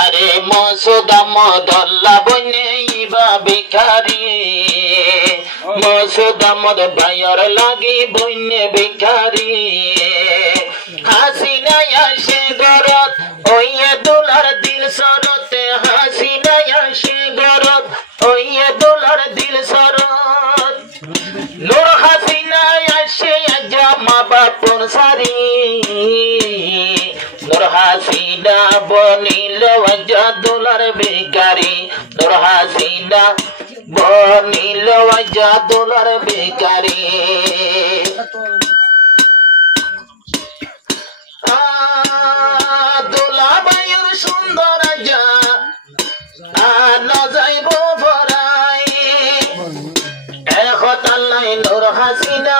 আরে মসুদা মদল্লা বনে ইবা ভিখারি মসুদা মদ ভাইয়ার লাগি বনে ভিখারি হাসিনা আসে গরত ওইয়ে দুলার দিল সরতে হাসিনা আসে গরত ওইয়ে দুলার দিল সরত নূর হাসিনা আসে জামা বাপুর সারি নূর হাসিনা বনিল জাদুলার ভিখারি নূর হাসিনা বনিল জাদুলার ভিখারি দুলাবাইয়ের সুন্দর যা যাইব ভরাই এখতাল্লাই নূর হাসিনা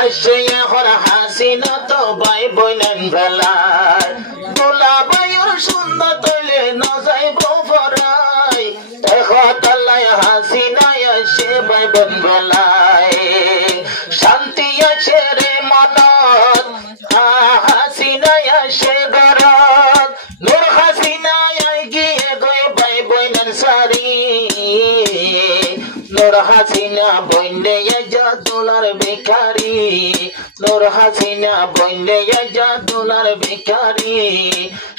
আসে এখন হাসিনা তো বাই বইলেন বেলায় দুলাবাইয়ের সুন্দর তৈলে না যাইব ভরাই এখতাল্লাই হাসিনা আসে বাই বোন বেলায় শান্তি আছে রে মনত হাসিনা আসে গরত নূর হাসিনা গিয়ে গই বাই বইলেন সারি নূর হাসিনা বইলে জাদুলার ভিখারি নূর হাসিনা বইলে জাদুলার ভিখারি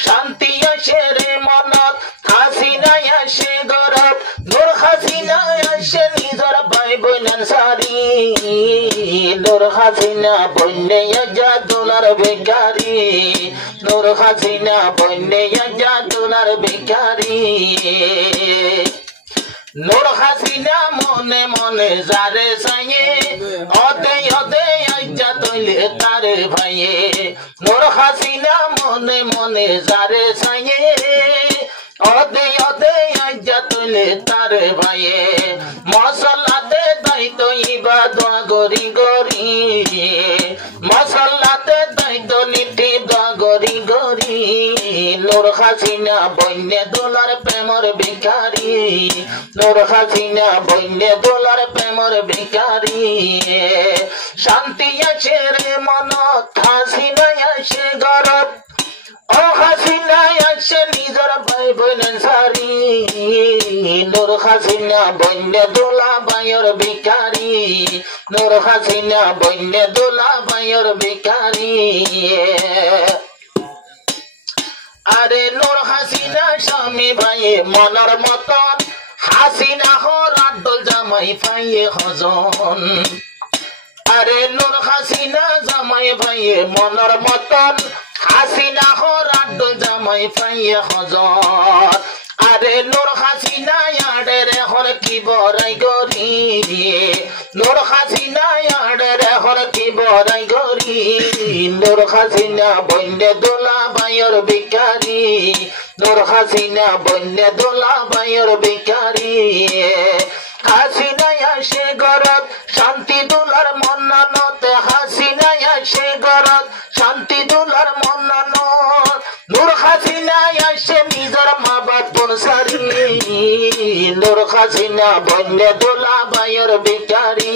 শান্তি আসে রে মনত হাসিনা আসে গরত নূর হাসিনা আসে নিজর ভাই বইলেন সারি নূর হাসিনা বইলে জাদুলার ভিখারি নূর হাসিনা বইলে জাদুলার ভিখারি নূর হাসিনা মনে মনে যারে চাইয়ে অতে অতে আজ্জা তৈলে তারে ভাইয়ে নূর হাসিনা মনে মনে যারে চাইয়ে অতে অতে আজ্জা তৈলে তারে ভাইয়ে মশলাতে দায়িত্ব ইবা দোয়া গরি গরি মশলাতে দায়িত্ব নীতি দোয়া গরি গরি নূর হাসিনা বন্যে দোলার প্রেমর ভিখারি নূর হাসিনা বন্যে দোলার প্রেমর ভিখারি শান্তি আছে রে মনত হাসিনা আছে গরত ও হাসিনা আছে নিজর ভাই বইলেন সারি নূর হাসিনা বন্যে দোলা বাইর ভিখারি নূর হাসিনা বন্যে দোলা বাইর ভিখারি আরে নূর হাসিনা স্বামী ভাইয়ে মনার মতন হাসিনা হরাত দোল জামাই ভাইয়ে হজন আরে নূর হাসিনা জামাই ভাইয়ে মনার মতন হাসিনা হরাত দোল জামাই ভাইয়ে হজন আরে নূর হাসিনা আড়ের হর কি বড়াই গরি নূর হাসিনা আড়ের হর কি বড়াই গরি নূর হাসিনা বন্যে দোলা বাইর ভিখারি নূর হাসিনা বন্যে দোলা বাইর ভিখারি হাসিনা আসে গরত শান্তি দুলার মন্নানতে হাসিনা আসে গরত শান্তি দুলার মন্নানত নূর হাসিনা আসে নিজর মা বাপুর সারি নূর হাসিনা বন্যে দোলা বাইর ভিখারি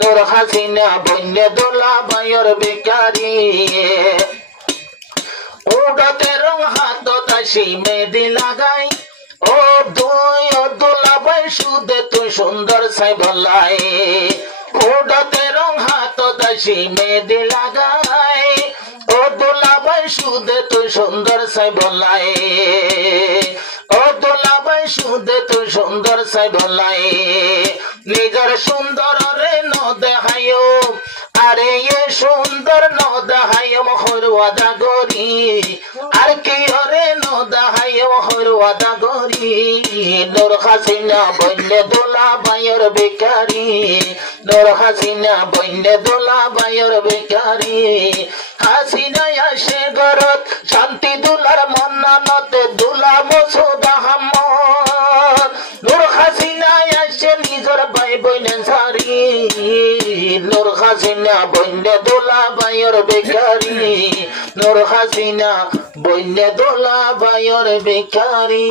নূর হাসিনা বন্যে দোলা বাইর ভিখারি উড়তে রং হাত তাসি মেহেদি লাগাই ও দুলাবাই সুদে তুই সুন্দর সাই বলাই উড়তে রং হাত তাসি মেহেদি লাগাই ও দুলাবাই সুদে তুই সুন্দর সাই বলাই ও দুলাবাই সুদে তুই সুন্দর সাই বলাই নিজর সুন্দর রে ন দেখায়ো আরে এ সুন্দর ন দেখায়ো হর ওয়াদা গরি আর কি রে ন দেখায়ো হর ওয়াদা গরি নূর হাসিনা বন্যে দোলা বাইর ভিখারি নূর হাসিনা বন্যে দোলা বাইর ভিখারি হাসিনা আসে গরত শান্তি দুলার মন্নানতে দুলা মসুদা আহমদ নূর হাসিনা আসে নিজর ভাই বইলেন সারি নূর হাসিনা বন্যে দোলা বাইর ভিখারি নূর হাসিনা বন্যে দোলা বাইর ভিখারি।